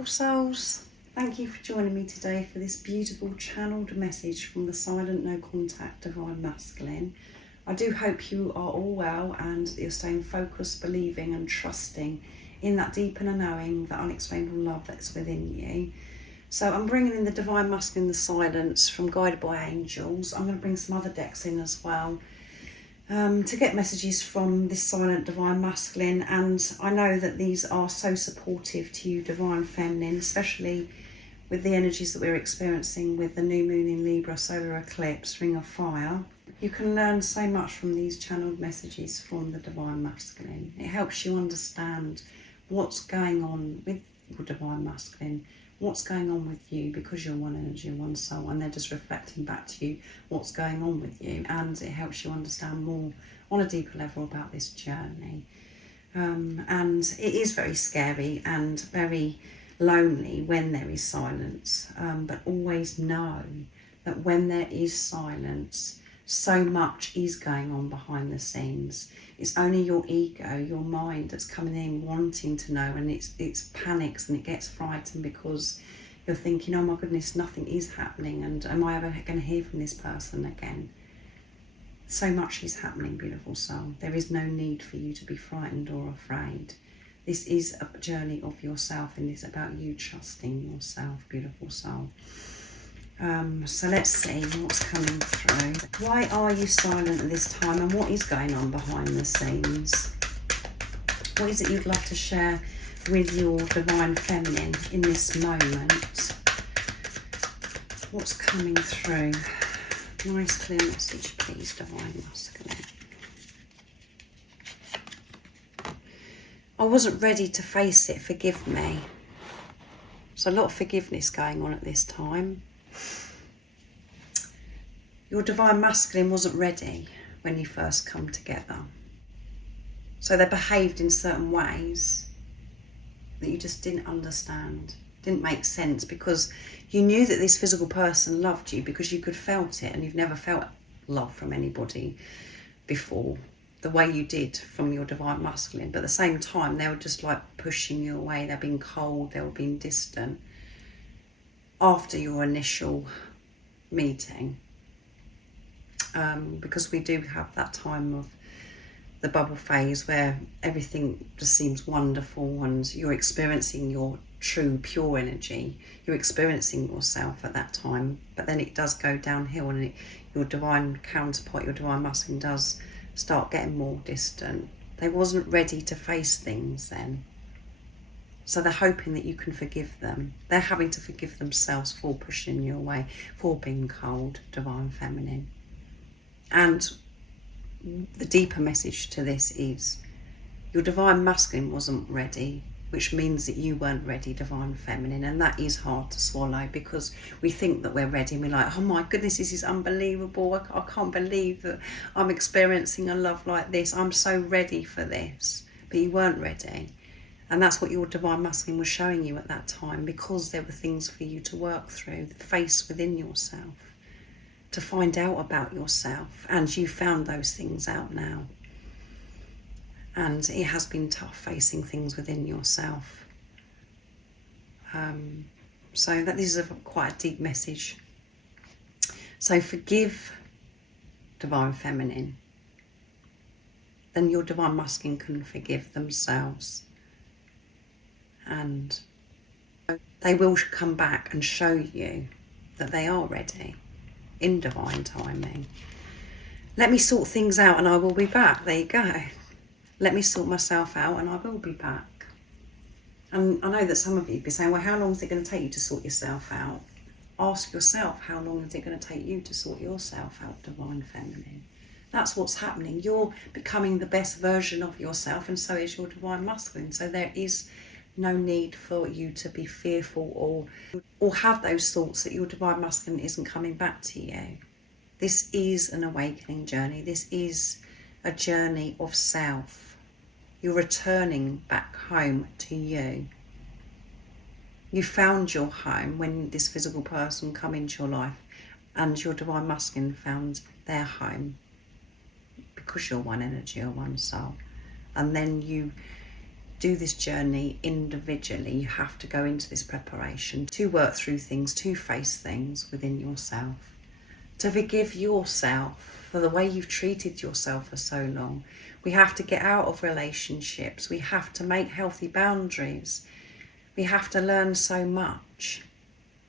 beautiful souls, thank you for joining me today for this beautiful channeled message from the Silent No Contact Divine Masculine. I do hope you are all well and that you're staying focused, believing and trusting in that deep inner knowing, that unexplainable love that's within you. So I'm bringing in the Divine Masculine, the Silence from Guided by Angels. I'm going to bring some other decks in as well to get messages from this silent Divine Masculine. And I know that these are so supportive to you, Divine Feminine, especially with the energies that we're experiencing with the new moon in Libra, solar eclipse, ring of fire. You can learn so much from these channeled messages from the Divine Masculine. It helps you understand what's going on with your Divine Masculine, what's going on with you, because you're one energy and one soul, and they're just reflecting back to you what's going on with you, and it helps you understand more on a deeper level about this journey. And it is very scary and very lonely when there is silence, but always know that when there is silence, so much is going on behind the scenes. It's only your ego, your mind, that's coming in wanting to know, and it's panics and it gets frightened because you're thinking, oh my goodness, nothing is happening, and am I ever going to hear from this person again? So much is happening, beautiful soul. There is no need for you to be frightened or afraid. This is a journey of yourself, and it's about you trusting yourself, beautiful soul. So let's see what's coming through. Why are you silent at this time, and what is going on behind the scenes? What is it you'd like to share with your Divine Feminine in this moment? What's coming through? Nice clear message, please, Divine Masculine. I wasn't ready to face it, forgive me. There's a lot of forgiveness going on at this time. Your Divine Masculine wasn't ready when you first come together. So they behaved in certain ways that you just didn't understand, didn't make sense, because you knew that this physical person loved you because you could felt it, and you've never felt love from anybody before the way you did from your Divine Masculine. But at the same time, they were just like pushing you away. They're being cold, they were being distant after your initial meeting. Because we do have that time of the bubble phase where everything just seems wonderful and you're experiencing your true pure energy, you're experiencing yourself at that time, but then it does go downhill, and your divine counterpart, your Divine Masculine, does start getting more distant. They wasn't ready to face things then, so they're hoping that you can forgive them. They're having to forgive themselves for pushing you away, for being cold, Divine Feminine. And the deeper message to this is your Divine Masculine wasn't ready, which means that you weren't ready, Divine Feminine. And that is hard to swallow, because we think that we're ready and we're like, oh my goodness, this is unbelievable. I can't believe that I'm experiencing a love like this. I'm so ready for this. But you weren't ready. And that's what your Divine Masculine was showing you at that time, because there were things for you to work through, face within yourself, to find out about yourself, and you found those things out now. And it has been tough facing things within yourself. So that this is quite a deep message. So forgive, Divine Feminine. Then your Divine Masculine can forgive themselves. And they will come back and show you that they are ready in divine timing. Let me sort things out and I will be back. There you go. Let me sort myself out and I will be back. And I know that some of you be saying, well, how long is it going to take you to sort yourself out? Ask yourself, how long is it going to take you to sort yourself out, Divine Feminine? That's what's happening. You're becoming the best version of yourself, and so is your Divine Masculine. So there is no need for you to be fearful or have those thoughts that your Divine Masculine isn't coming back to you. This is an awakening journey. This is a journey of self. You're returning back home to you. You found your home when this physical person come into your life, and your Divine Masculine found their home, because you're one energy or one soul. And then you do this journey individually. You have to go into this preparation to work through things, to face things within yourself, to forgive yourself for the way you've treated yourself for so long. We have to get out of relationships. We have to make healthy boundaries. We have to learn so much.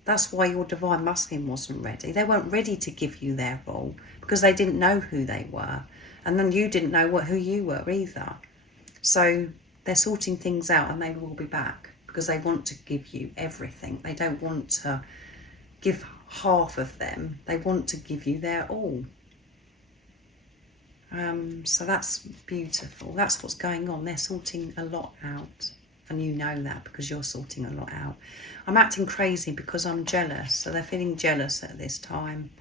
That's why your divine masculine wasn't ready. They weren't ready to give you their role because they didn't know who they were. And then you didn't know who you were either. So they're sorting things out, and they will be back because they want to give you everything. They don't want to give half of them. They want to give you their all. So that's beautiful. That's what's going on. They're sorting a lot out. And you know that because you're sorting a lot out. I'm acting crazy because I'm jealous. So they're feeling jealous at this time.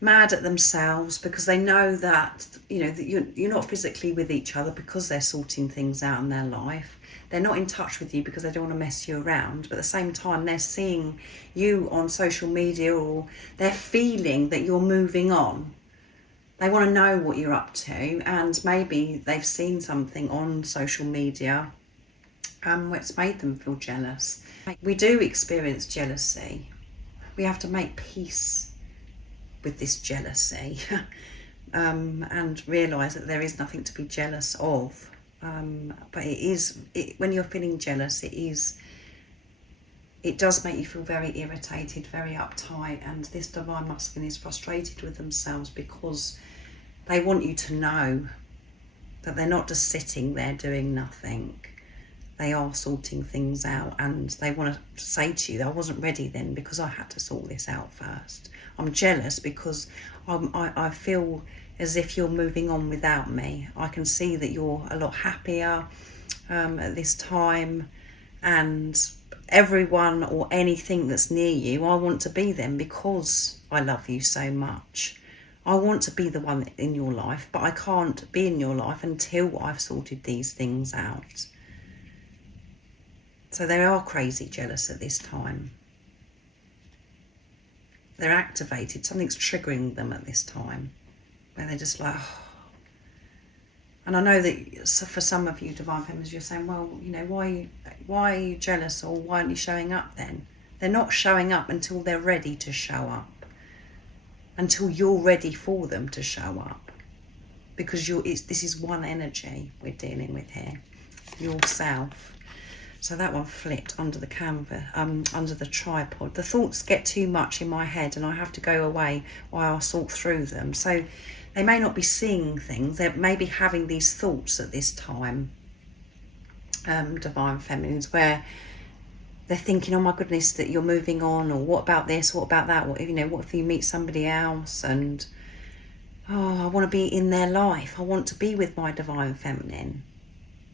Mad at themselves because they know that, that you're not physically with each other because they're sorting things out in their life. They're not in touch with you because they don't want to mess you around. But at the same time, they're seeing you on social media, or they're feeling that you're moving on. They want to know what you're up to, and maybe they've seen something on social media it's made them feel jealous. We do experience jealousy. We have to make peace with this jealousy and realise that there is nothing to be jealous of. But when you're feeling jealous, it does make you feel very irritated, very uptight, and this divine masculine is frustrated with themselves because they want you to know that they're not just sitting there doing nothing. They are sorting things out, and they want to say to you, I wasn't ready then because I had to sort this out first. I'm jealous because I feel as if you're moving on without me. I can see that you're a lot happier at this time, and everyone or anything that's near you, I want to be them because I love you so much. I want to be the one in your life, but I can't be in your life until I've sorted these things out. So they are crazy jealous at this time. They're activated. Something's triggering them at this time, where they're just like, oh. And I know that for some of you divine feminines, you're saying, well, why are you jealous, or why aren't you showing up then? They're not showing up until they're ready to show up, until you're ready for them to show up, because this is one energy we're dealing with here, yourself. So that one flipped under the canvas, under the tripod. The thoughts get too much in my head and I have to go away while I sort through them. So they may not be seeing things. They may be having these thoughts at this time, divine feminines, where they're thinking, oh my goodness, that you're moving on, or what about this, what about that? What if you meet somebody else, and I want to be in their life. I want to be with my divine feminine.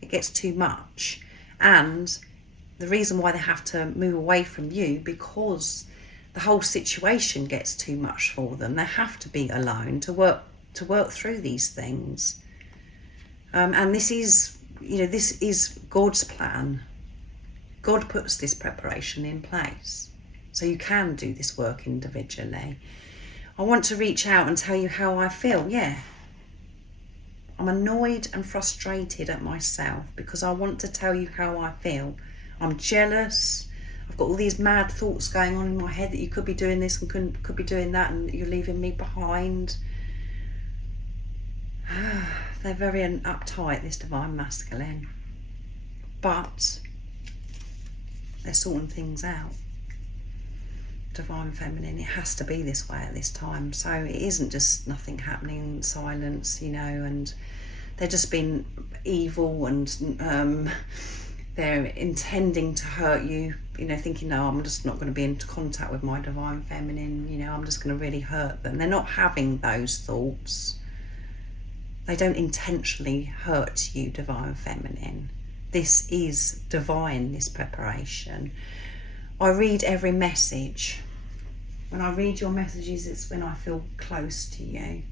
It gets too much. And the reason why they have to move away from you, because the whole situation gets too much for them. They have to be alone to work through these things. And this is God's plan. God puts this preparation in place so you can do this work individually. I want to reach out and tell you how I feel. Yeah. I'm annoyed and frustrated at myself because I want to tell you how I feel. I'm jealous. I've got all these mad thoughts going on in my head that you could be doing this and could be doing that, and you're leaving me behind. They're very uptight, this divine masculine. But they're sorting things out. Divine feminine, it has to be this way at this time. So it isn't just nothing happening, silence, and they're just being evil, and they're intending to hurt you, thinking, no, I'm just not going to be in contact with my divine feminine, I'm just going to really hurt them. They're not having those thoughts. They don't intentionally hurt you, divine feminine. This is divine, this preparation. I read every message. When I read your messages, it's when I feel close to you.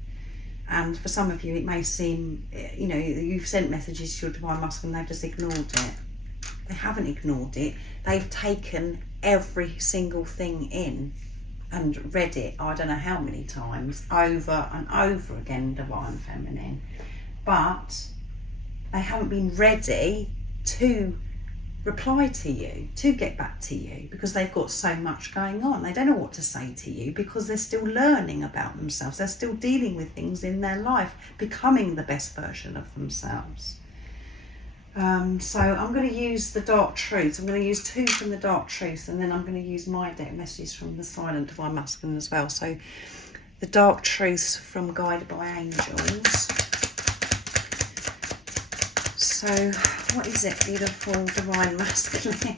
And for some of you, it may seem, you've sent messages to your divine masculine and they've just ignored it. They haven't ignored it. They've taken every single thing in and read it, I don't know how many times, over and over again, divine feminine. But they haven't been ready to reply to you, to get back to you, because they've got so much going on. They don't know what to say to you because they're still learning about themselves. They're still dealing with things in their life, becoming the best version of themselves. So I'm going to use the Dark Truth. I'm going to use 2 from the Dark Truth, and then I'm going to use my deck messages from the Silent Divine Masculine as well. So the Dark Truths from Guided by Angels. So what is it, beautiful Divine Masculine?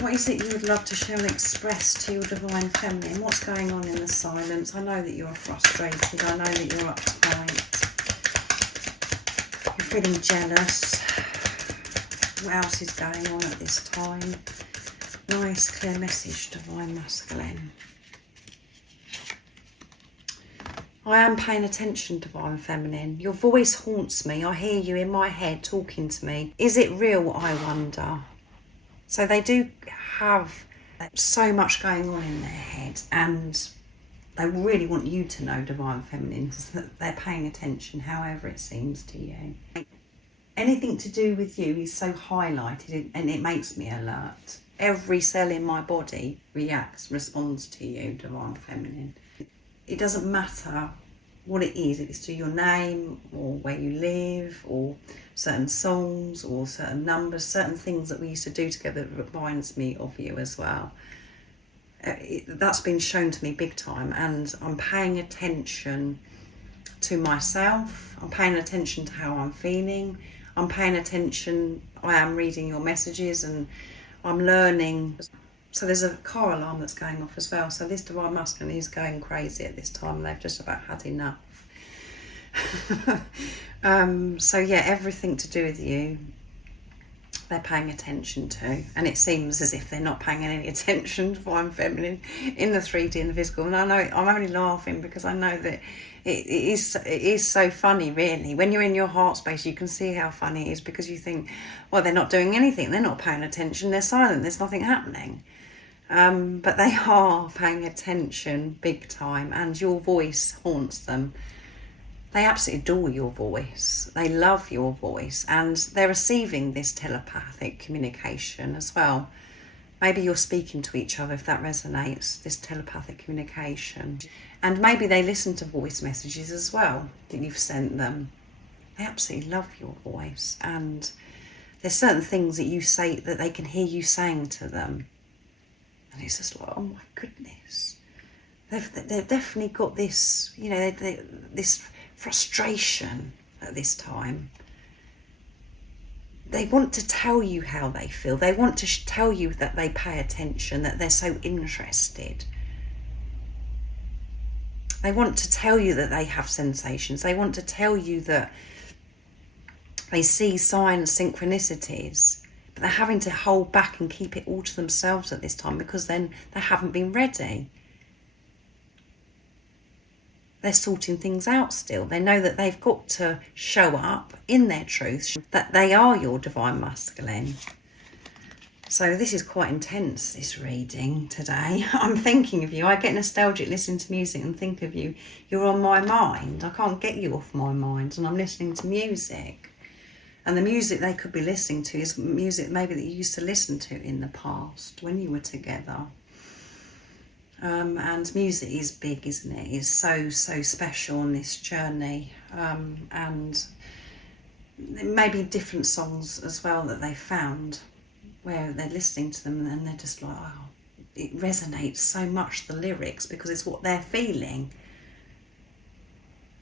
What is it you would love to share and express to your Divine Feminine? What's going on in the silence? I know that you're frustrated. I know that you're uptight. You're feeling jealous. What else is going on at this time? Nice, clear message, Divine Masculine. I am paying attention, Divine Feminine. Your voice haunts me. I hear you in my head talking to me. Is it real, I wonder? So they do have so much going on in their head, and they really want you to know, Divine Feminine, that they're paying attention, however it seems to you. Anything to do with you is so highlighted, and it makes me alert. Every cell in my body responds to you, Divine Feminine. It doesn't matter what it is, if it's to your name or where you live or certain songs or certain numbers, certain things that we used to do together that reminds me of you as well. That's been shown to me big time, and I'm paying attention to myself. I'm paying attention to how I'm feeling. I'm paying attention. I am reading your messages and I'm learning. So there's a car alarm that's going off as well. So this Divine Masculine is going crazy at this time. They've just about had enough. So yeah, everything to do with you, they're paying attention to. And it seems as if they're not paying any attention to Divine Feminine in the 3D and the physical. And I know, I'm only laughing because I know that it is so funny, really. When you're in your heart space, you can see how funny it is, because you think, well, they're not doing anything. They're not paying attention. They're silent. There's nothing happening. But they are paying attention big time, and your voice haunts them. They absolutely adore your voice. They love your voice, and they're receiving this telepathic communication as well. Maybe you're speaking to each other, if that resonates, this telepathic communication. And maybe they listen to voice messages as well that you've sent them. They absolutely love your voice, and there's certain things that you say that they can hear you saying to them. And it's just like, oh my goodness. They've definitely got this, you know, this frustration at this time. They want to tell you how they feel. They want to tell you that they pay attention, that they're so interested. They want to tell you that they have sensations. They want to tell you that they see signs, synchronicities. But they're having to hold back and keep it all to themselves at this time, because then they haven't been ready. They're sorting things out still. They know that they've got to show up in their truth, that they are your Divine Masculine. So this is quite intense, this reading today. I'm thinking of you. I get nostalgic listening to music and think of you. You're on my mind. I can't get you off my mind, and I'm listening to music. And the music they could be listening to is music maybe that you used to listen to in the past when you were together. And music is big, isn't it? It's so special on this journey. And maybe different songs as well that they found, where they're listening to them and they're just like, oh, it resonates so much, the lyrics, because it's what they're feeling.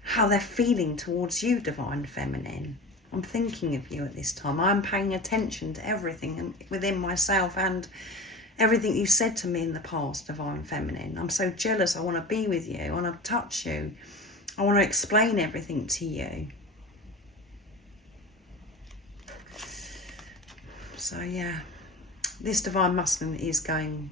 How they're feeling towards you, Divine Feminine. I'm thinking of you at this time. I'm paying attention to everything within myself and everything you said to me in the past, Divine Feminine. I'm so jealous. I want to be with you. I want to touch you. I want to explain everything to you. So yeah, this Divine Masculine is going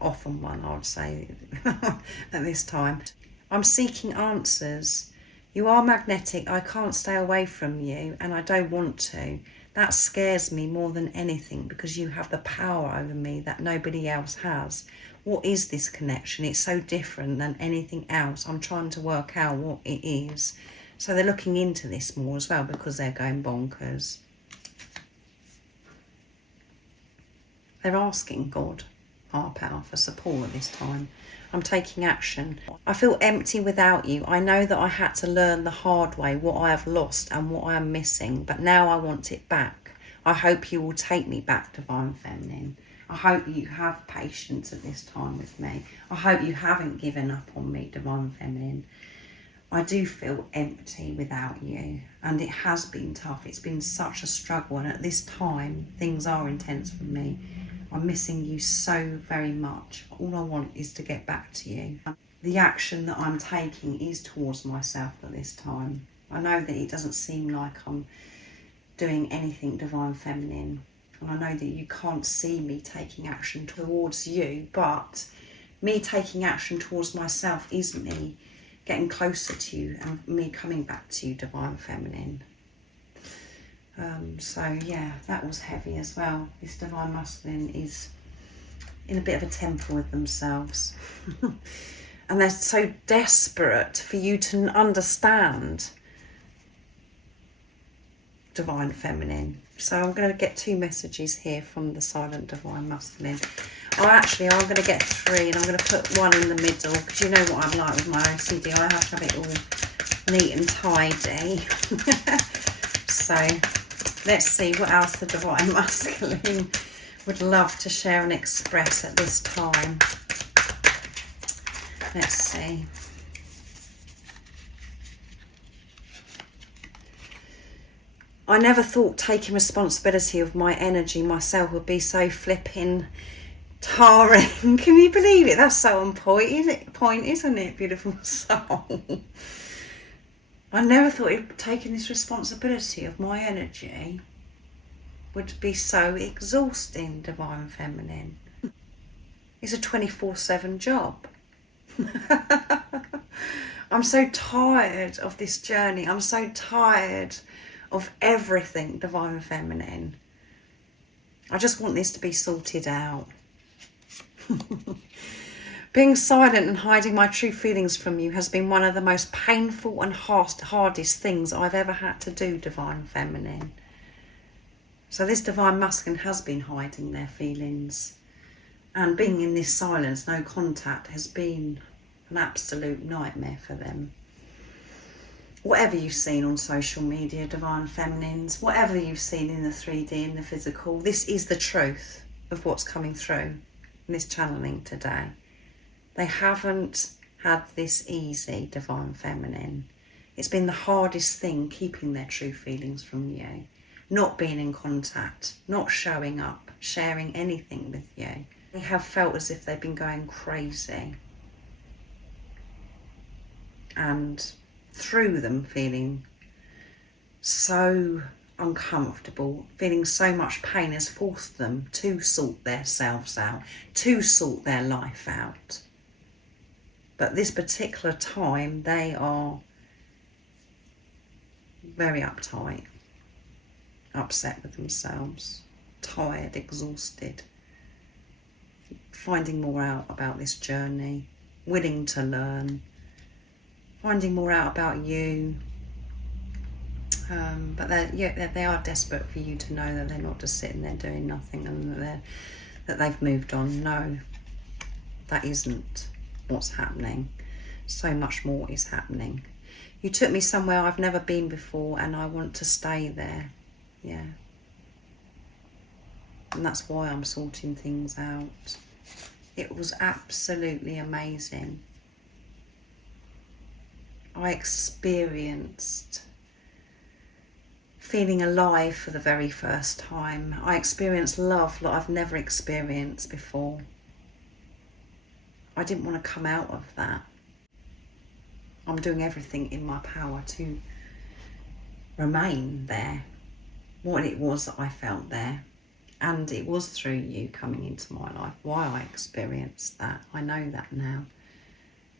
off on one, I would say, at this time. I'm seeking answers. You are magnetic. I can't stay away from you, and I don't want to. That scares me more than anything, because you have the power over me that nobody else has. What is this connection? It's so different than anything else. I'm trying to work out what it is. So they're looking into this more as well, because they're going bonkers. They're asking God, higher power, for support at this time. I'm taking action. I feel empty without you. I know that I had to learn the hard way what I have lost and what I am missing, but now I want it back. I hope you will take me back, Divine Feminine. I hope you have patience at this time with me. I hope you haven't given up on me, Divine Feminine. I do feel empty without you, and it has been tough. It's been such a struggle, and at this time things are intense for me. I'm missing you so very much. All I want is to get back to you. The action that I'm taking is towards myself at this time. I know that it doesn't seem like I'm doing anything, Divine Feminine, and I know that you can't see me taking action towards you, but me taking action towards myself is me getting closer to you and me coming back to you, Divine Feminine. So yeah, that was heavy as well. This Divine Masculine is in a bit of a temper with themselves. And they're so desperate for you to understand, Divine Feminine. So I'm going to get 2 messages here from the silent Divine Masculine. I'm going to get 3, and I'm going to put 1 in the middle, because you know what I'm like with my OCD. I have to have it all neat and tidy. So let's see what else the Divine Masculine would love to share and express at this time. Let's see. I never thought taking responsibility of my energy myself would be so flipping tiring. Can you believe it? That's so on point, isn't it? Beautiful soul. I never thought taking this responsibility of my energy would be so exhausting, Divine Feminine. It's a 24/7 job. I'm so tired of this journey. I'm so tired of everything, Divine Feminine. I just want this to be sorted out. Being silent and hiding my true feelings from you has been one of the most painful and hardest things I've ever had to do, Divine Feminine. So this Divine Masculine has been hiding their feelings, and being in this silence, no contact, has been an absolute nightmare for them. Whatever you've seen on social media, Divine Feminines, whatever you've seen in the 3D, in the physical, this is the truth of what's coming through in this channeling today. They haven't had this easy, Divine Feminine. It's been the hardest thing keeping their true feelings from you, not being in contact, not showing up, sharing anything with you. They have felt as if they've been going crazy, and through them feeling so uncomfortable, feeling so much pain has forced them to sort themselves out, to sort their life out. But this particular time, they are very uptight, upset with themselves, tired, exhausted, finding more out about this journey, willing to learn, finding more out about you. But they are desperate for you to know that they're not just sitting there doing nothing, and that they've moved on. No, that isn't what's happening. So much more is happening. You took me somewhere I've never been before, and I want to stay there. Yeah. And that's why I'm sorting things out. It was absolutely amazing. I experienced feeling alive for the very first time. I experienced love like I've never experienced before. I didn't want to come out of that. I'm doing everything in my power to remain there, what it was that I felt there. And it was through you coming into my life why I experienced that. I know that now.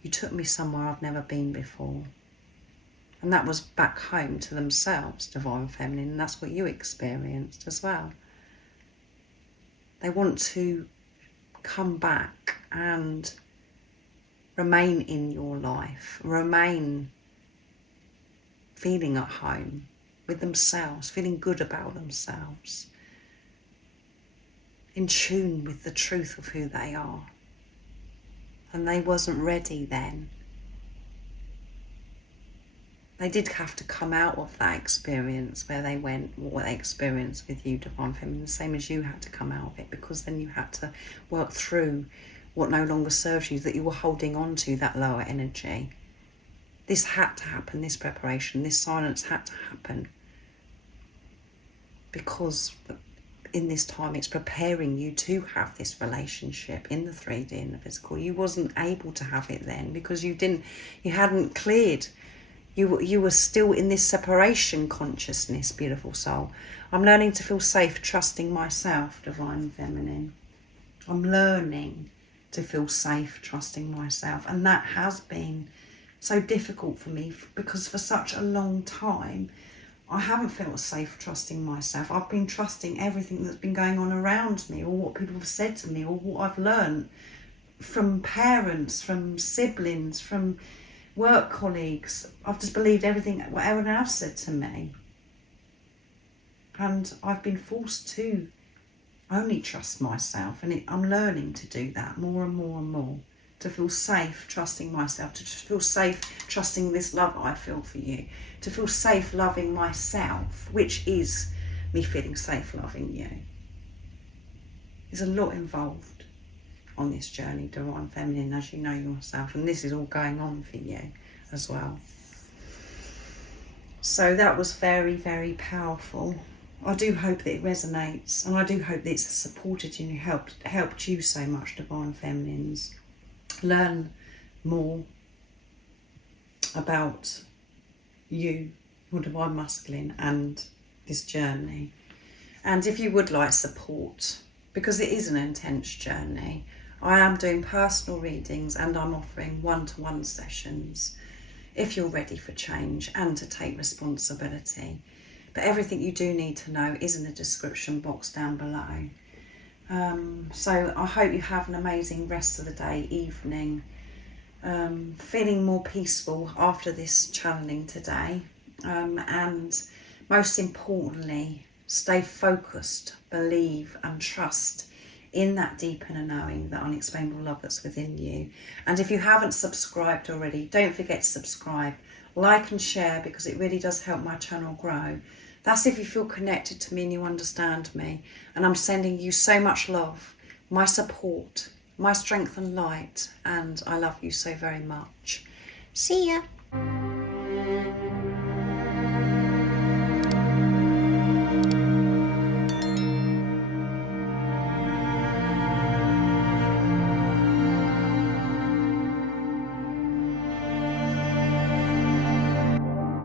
You took me somewhere I've never been before. And that was back home to themselves, Divine Feminine, and that's what you experienced as well. They want to come back and remain in your life, remain feeling at home with themselves, feeling good about themselves. in tune with the truth of who they are. And they wasn't ready then. They did have to come out of that experience where they went, what they experienced with you, Divine Feminine, the same as you had to come out of it, because then you had to work through what no longer serves you, that you were holding on to, that lower energy. This had to happen, this preparation, this silence had to happen, because in this time it's preparing you to have this relationship in the 3D, in the physical. You wasn't able to have it then because you hadn't cleared. You were still in this separation consciousness, beautiful soul. I'm learning to feel safe trusting myself, Divine Feminine. I'm learning to feel safe trusting myself. And that has been so difficult for me because for such a long time, I haven't felt safe trusting myself. I've been trusting everything that's been going on around me, or what people have said to me, or what I've learned from parents, from siblings, from work colleagues. I've just believed everything what everyone else said to me. And I've been forced to only trust myself. And I'm learning to do that more and more and more. To feel safe trusting myself. To feel safe trusting this love I feel for you. To feel safe loving myself, which is me feeling safe loving you. There's a lot involved on this journey, Divine Feminine, as you know yourself, and this is all going on for you as well. So that was very, very powerful. I do hope that it resonates, and I do hope that it's supported you and helped you so much, Divine Feminines. Learn more about you, your Divine Masculine, and this journey. And if you would like support, because it is an intense journey, I am doing personal readings and I'm offering one-to-one sessions if you're ready for change and to take responsibility. But everything you do need to know is in the description box down below. So I hope you have an amazing rest of the day, evening, feeling more peaceful after this channeling today. And most importantly, stay focused, believe and trust in that deep inner knowing, that unexplainable love that's within you. And if you haven't subscribed already, don't forget to subscribe, like and share, because it really does help my channel grow. That's if you feel connected to me and you understand me. And I'm sending you so much love, my support, my strength and light, and I love you so very much. See ya.